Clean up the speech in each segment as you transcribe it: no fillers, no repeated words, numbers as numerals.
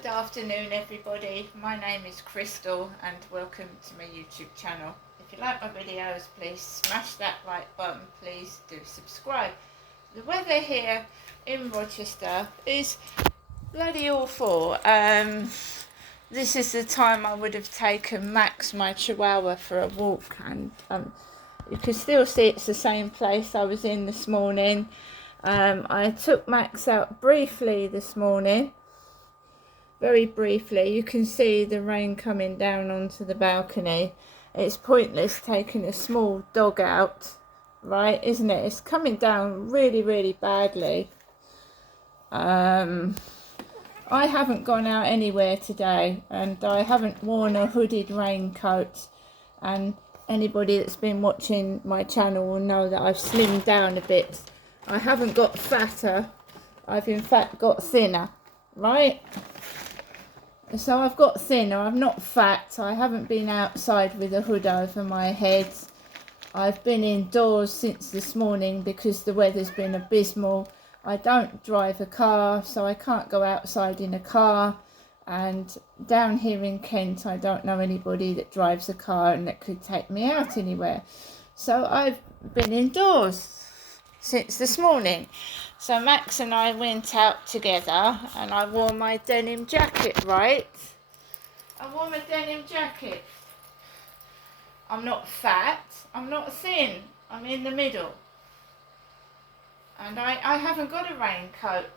Good afternoon everybody, my name is Crystal and welcome to my YouTube channel. If you like my videos, please smash that like button, please do subscribe. The weather here in Rochester is bloody awful. This is the time I would have taken Max, my chihuahua, for a walk, and you can still see it's the same place I was in this morning. I took Max out briefly this morning. Very briefly. You can see the rain coming down onto the balcony. It's pointless taking a small dog out, right, isn't it? It's coming down really, really badly. I haven't gone out anywhere today, and I haven't worn a hooded raincoat, and anybody that's been watching my channel will know that I've slimmed down a bit. I haven't got fatter, I've in fact got thinner, right? So I've got thinner, I'm not fat. I haven't been outside with a hood over my head. I've been indoors since this morning because the weather's been abysmal. I don't drive a car, so I can't go outside in a car. And down here in Kent, I don't know anybody that drives a car and that could take me out anywhere. So I've been indoors since this morning. So Max and I went out together and I wore my denim jacket, right? I wore my denim jacket. I'm not fat, I'm not thin, I'm in the middle. And I haven't got a raincoat.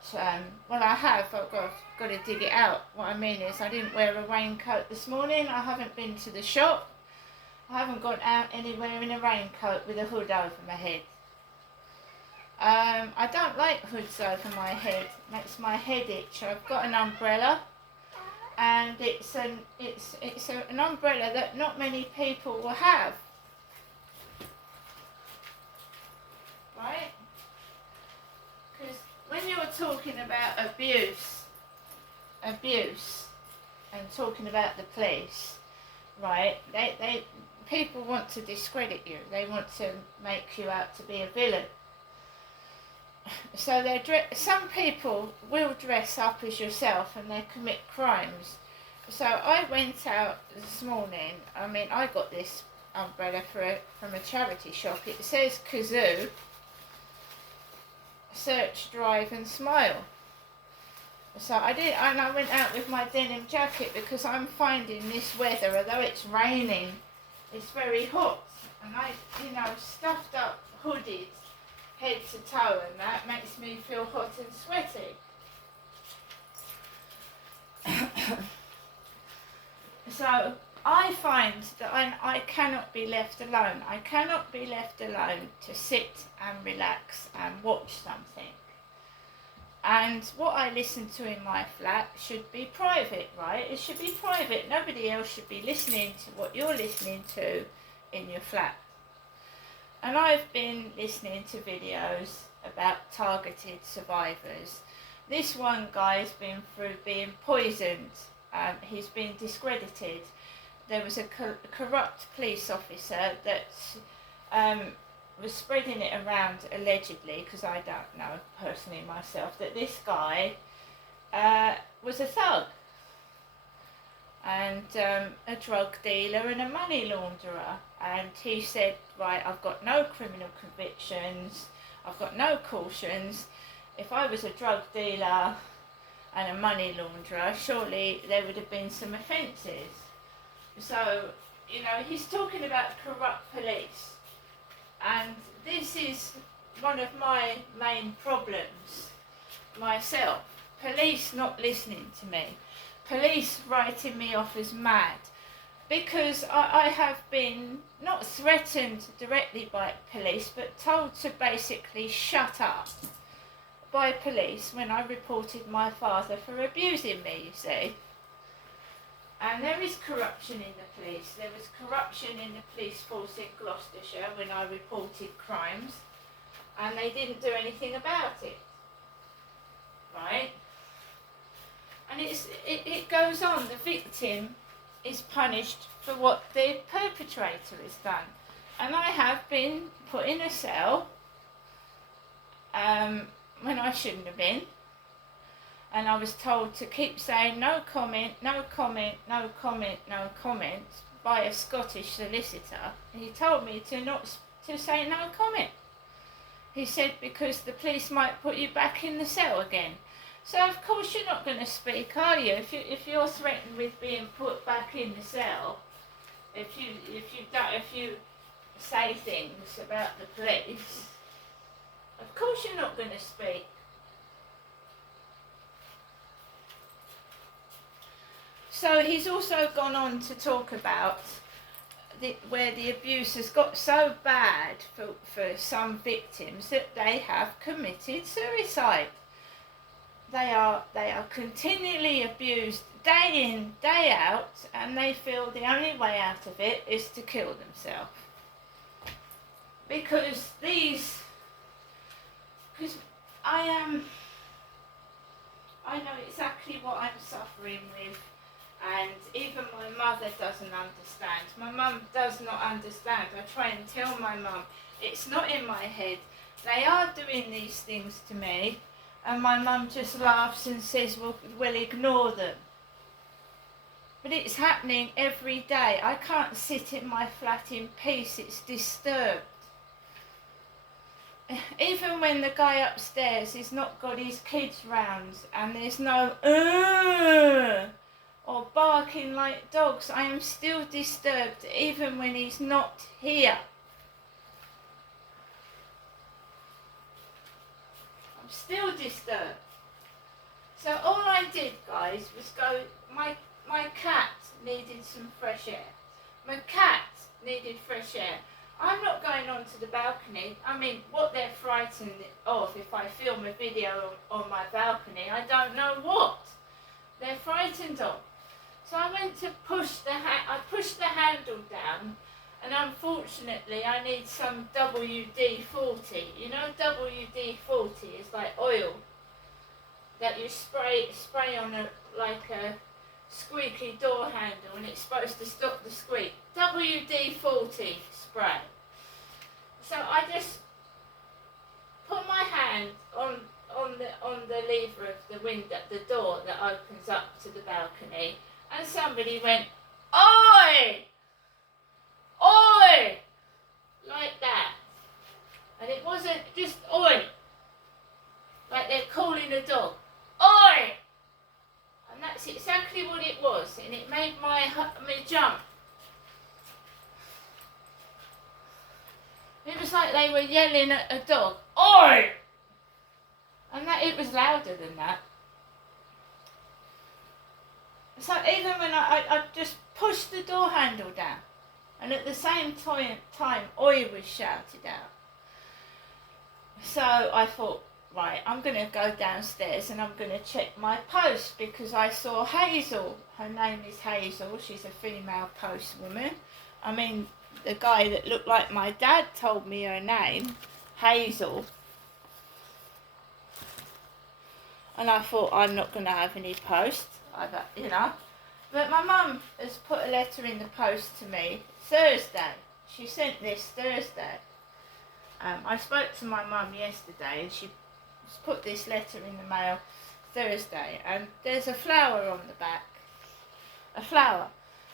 Well, I have, I've got to dig it out. What I mean is I didn't wear a raincoat this morning. I haven't been to the shop. I haven't gone out anywhere in a raincoat with a hood over my head. I don't like hoods over my head. It makes my head itch. I've got an umbrella, and it's an umbrella that not many people will have. Right? Because when you're talking about abuse, and talking about the police, right? People want to discredit you. They want to make you out to be a villain. So some people will dress up as yourself and they commit crimes. So I went out this morning. I mean, I got this umbrella from a charity shop. It says Kazoo, search, drive and smile. So I did, and I went out with my denim jacket because I'm finding this weather, although it's raining, it's very hot. And I, stuffed up, hooded, head to toe, and that makes me feel hot and sweaty. So I find that I cannot be left alone. I cannot be left alone to sit and relax and watch something. And what I listen to in my flat should be private, right? It should be private. Nobody else should be listening to what you're listening to in your flat. And I've been listening to videos about targeted survivors. This one guy's been through being poisoned. He's been discredited. There was a corrupt police officer that was spreading it around, allegedly, because I don't know personally myself, that this guy was a thug and a drug dealer and a money launderer. And he said, right, I've got no criminal convictions, I've got no cautions. If I was a drug dealer and a money launderer, surely there would have been some offences. So, he's talking about corrupt police. And this is one of my main problems myself. Police not listening to me. Police writing me off as mad. Because I have been not threatened directly by police, but told to basically shut up by police when I reported my father for abusing me, you see. And there is corruption in the police. There was corruption in the police force in Gloucestershire when I reported crimes, and they didn't do anything about it. Right? And it goes on. The victim is punished for what the perpetrator has done. And I have been put in a cell when I shouldn't have been. and I was told to keep saying no comment, no comment, no comment, no comment by a Scottish solicitor. He told me to say no comment. He said because the police might put you back in the cell again. So of course you're not going to speak, are you? If you're threatened with being put back in the cell, if you say things about the police, of course you're not going to speak. So he's also gone on to talk about where the abuse has got so bad for some victims that they have committed suicide. They are continually abused day in, day out, and they feel the only way out of it is to kill themselves. Because I know exactly what I'm suffering with, and even my mother doesn't understand. My mum does not understand. I try and tell my mum, it's not in my head. They are doing these things to me. And my mum just laughs and says, we'll ignore them. But it's happening every day. I can't sit in my flat in peace. It's disturbed. Even when the guy upstairs has not got his kids round and there's no or barking like dogs, I am still disturbed even when he's not here. Still disturbed. So all I did, guys, was go, my cat needed some fresh air. My cat needed fresh air. I'm not going onto the balcony. I mean, what they're frightened of if I film a video on my balcony, I don't know what they're frightened of. So I went to I pushed the handle down, and unfortunately I need some WD-40. You know, WD-40 is like oil that you spray on like a squeaky door handle, and it's supposed to stop the squeak. WD-40 spray. So I just put my hand on the lever of the window, the door that opens up to the balcony, and somebody went, "Oi! Oi!" like that. And it wasn't just oi, like they're calling a dog. Oi! And that's exactly what it was, and it made me jump. It was like they were yelling at a dog. Oi! And that it was louder than that. So even when I just pushed the door handle down, and at the same time, oi was shouted out. So I thought, right, I'm going to go downstairs and I'm going to check my post, because I saw Hazel. Her name is Hazel. She's a female postwoman. I mean, the guy that looked like my dad told me her name, Hazel. And I thought, I'm not going to have any post, you know. But my mum has put a letter in the post to me Thursday. She sent this Thursday. I spoke to my mum yesterday, and she put this letter in the mail Thursday. And there's a flower on the back. A flower.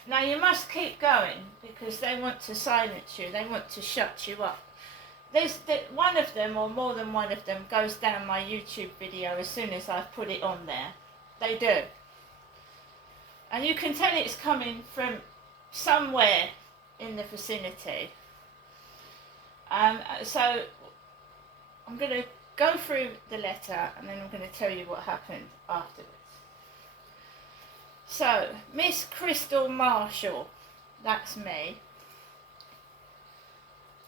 Now you must keep going, because they want to silence you. They want to shut you up. One of them, or more than one of them, goes down my YouTube video as soon as I've put it on there. They do. And you can tell it's coming from somewhere in the vicinity. So I'm going to go through the letter, and then I'm going to tell you what happened afterwards. So, Miss Crystal Marshall, that's me.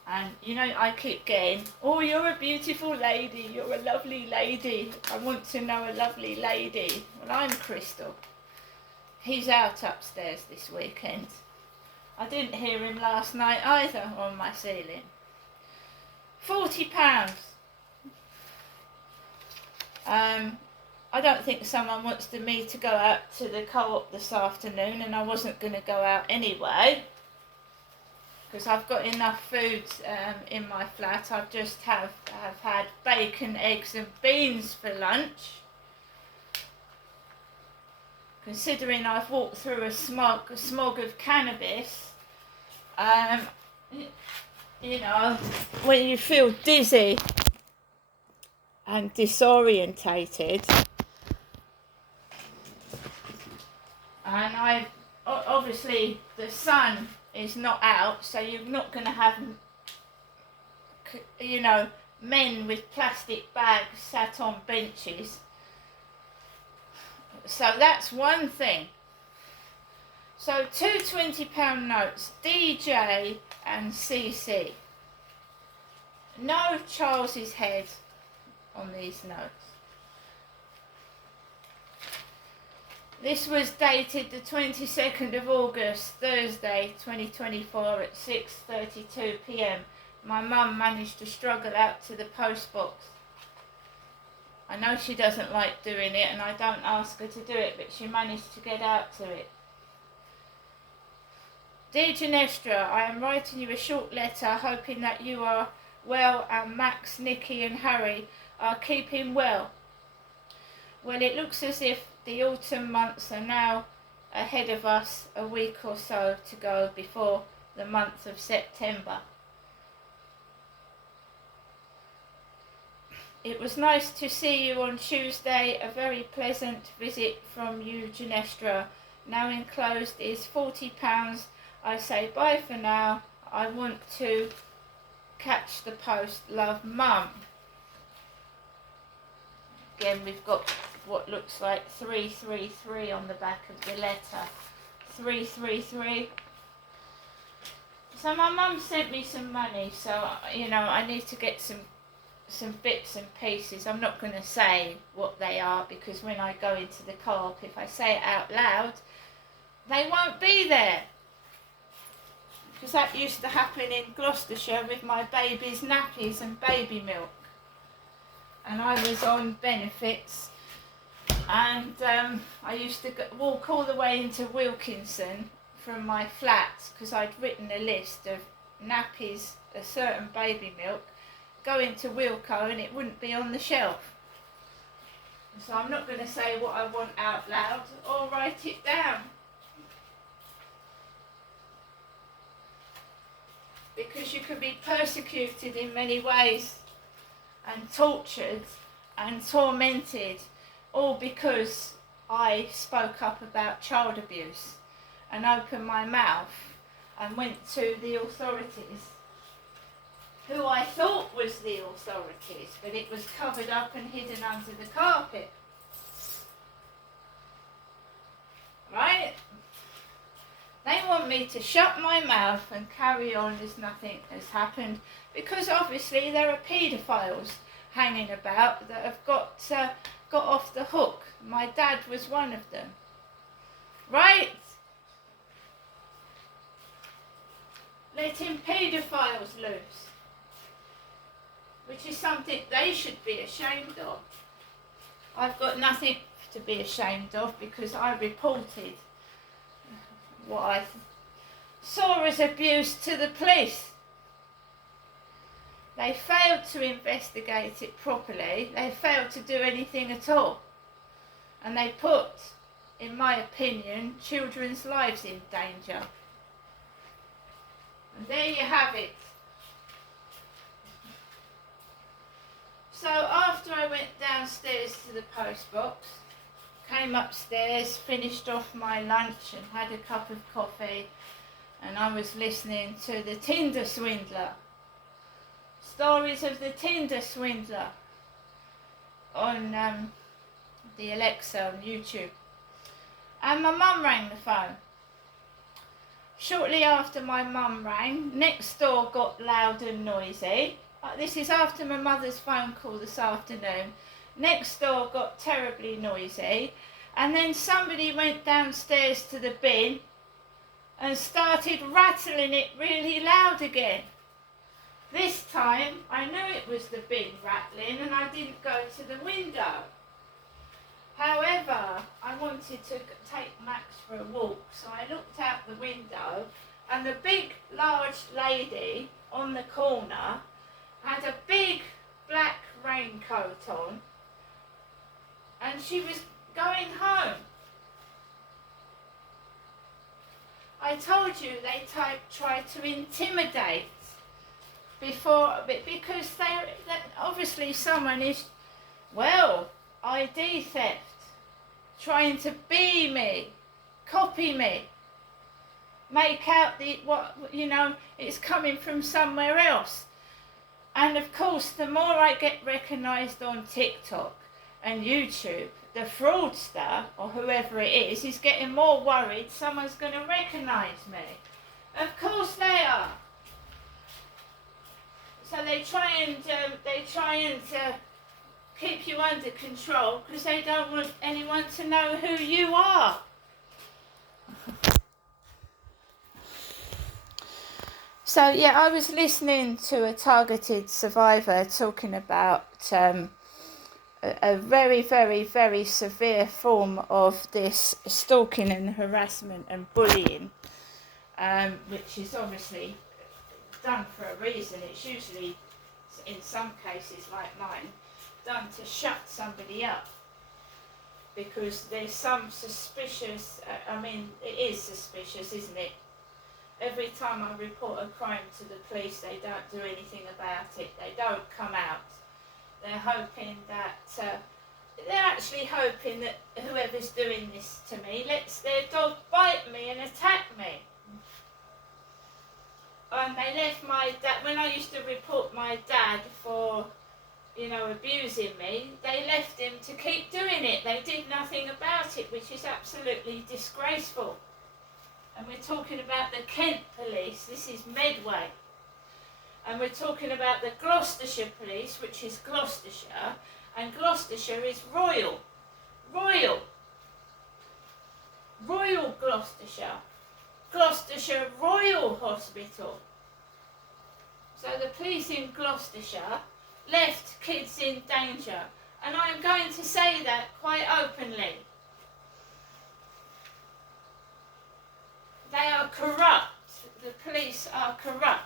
And you know, I keep getting, "Oh, you're a beautiful lady, you're a lovely lady. I want to know a lovely lady." Well, I'm Crystal. He's out upstairs this weekend. I didn't hear him last night either on my ceiling. £40. I don't think someone wants me to go out to the co-op this afternoon, and I wasn't going to go out anyway, because I've got enough food in my flat. I just have had bacon, eggs and beans for lunch. considering I've walked through a smog of cannabis. You know, when you feel dizzy and disorientated, and obviously the sun is not out, so you're not going to have, you know, men with plastic bags sat on benches. So that's one thing. So 2 £20 notes, DJ and CC. No Charles's head on these notes. This was dated the 22nd of August, Thursday, 2024 at 6:32 p.m. My mum managed to struggle out to the post box. I know she doesn't like doing it, and I don't ask her to do it, but she managed to get out to it. Dear Genestra, I am writing you a short letter hoping that you are well and Max, Nikki and Harry are keeping well. Well, it looks as if the autumn months are now ahead of us, a week or so to go before the month of September. It was nice to see you on Tuesday, a very pleasant visit from you, Genestra. Now enclosed is £40. I say bye for now. I want to catch the post. Love, Mum. Again, we've got what looks like 333 on the back of the letter. 333. So my mum sent me some money, so, you know, I need to get some bits and pieces. I'm not going to say what they are, because when I go into the co-op, if I say it out loud, they won't be there. Because that used to happen in Gloucestershire with my baby's nappies and baby milk. And I was on benefits, and I used to walk all the way into Wilkinson from my flat, because I'd written a list of nappies, a certain baby milk, go into Wilco and it wouldn't be on the shelf. So I'm not going to say what I want out loud or write it down, because you can be persecuted in many ways and tortured and tormented, all because I spoke up about child abuse and opened my mouth and went to the authorities, who I thought was the authorities, but it was covered up and hidden under the carpet. Right? They want me to shut my mouth and carry on as nothing has happened, because obviously there are paedophiles hanging about that have got off the hook. My dad was one of them. Right? Letting paedophiles loose, which is something they should be ashamed of. I've got nothing to be ashamed of, because I reported what I saw as abuse to the police. They failed to investigate it properly. They failed to do anything at all. And they put, in my opinion, children's lives in danger. And there you have it. So after I went downstairs to the post box, came upstairs, finished off my lunch and had a cup of coffee, and I was listening to the Tinder Swindler. Stories of the Tinder Swindler on the Alexa on YouTube. And my mum rang the phone. Shortly after my mum rang, next door got loud and noisy. This is after my mother's phone call this afternoon. Next door got terribly noisy, and then somebody went downstairs to the bin and started rattling it really loud again. This time I knew it was the bin rattling, and I didn't go to the window. However, I wanted to take Max for a walk, so I looked out the window, and the big large lady on the corner had a big black raincoat on, and she was going home. I told you they try to intimidate before, because they obviously someone is, well, ID theft, trying to be me, copy me, make out it's coming from somewhere else. And of course, the more I get recognised on TikTok and YouTube, the fraudster, or whoever it is getting more worried someone's going to recognise me. Of course they are. So they try and keep you under control because they don't want anyone to know who you are. So yeah, I was listening to a targeted survivor talking about a very, very, very severe form of this stalking and harassment and bullying, which is obviously done for a reason. It's usually, in some cases like mine, done to shut somebody up because there's some suspicious, it is suspicious, isn't it? Every time I report a crime to the police, they don't do anything about it. They don't come out. They're hoping that, they're actually hoping that whoever's doing this to me lets their dog bite me and attack me. And they left my dad, when I used to report my dad for, abusing me, they left him to keep doing it. They did nothing about it, which is absolutely disgraceful. And we're talking about the Kent police, this is Medway. And we're talking about the Gloucestershire police, which is Gloucestershire, and Gloucestershire is Royal Gloucestershire, Gloucestershire Royal Hospital. So the police in Gloucestershire left kids in danger, and I'm going to say that quite openly. They are corrupt. The police are corrupt.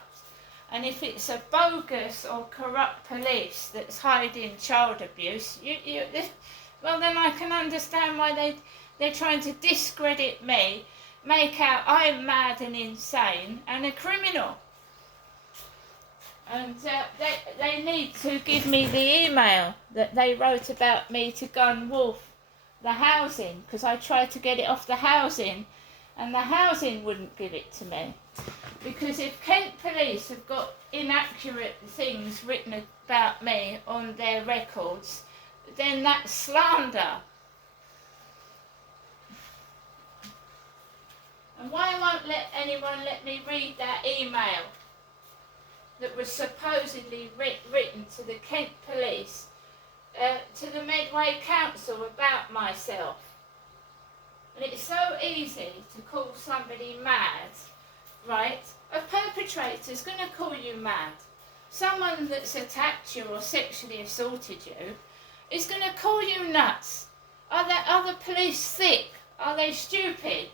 And if it's a bogus or corrupt police that's hiding child abuse, well, then I can understand why they're trying to discredit me, make out I'm mad and insane and a criminal. And they need to give me the email that they wrote about me to gun wolf the housing, because I tried to get it off the housing and the housing wouldn't give it to me. Because if Kent police have got inaccurate things written about me on their records, then that's slander. And why won't anyone let me read that email that was supposedly written to the Kent police, to the Medway Council about myself? And it's so easy to call somebody mad, right? A perpetrator's going to call you mad. Someone that's attacked you or sexually assaulted you is going to call you nuts. Are the police sick? Are they stupid?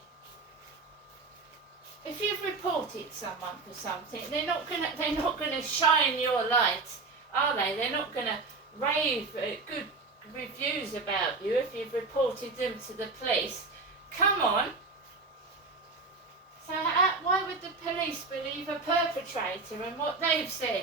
If you've reported someone for something, they're not gonna shine your light, are they? They're not gonna rave good reviews about you if you've reported them to the police. Come on. So why would the police believe a perpetrator and what they've said?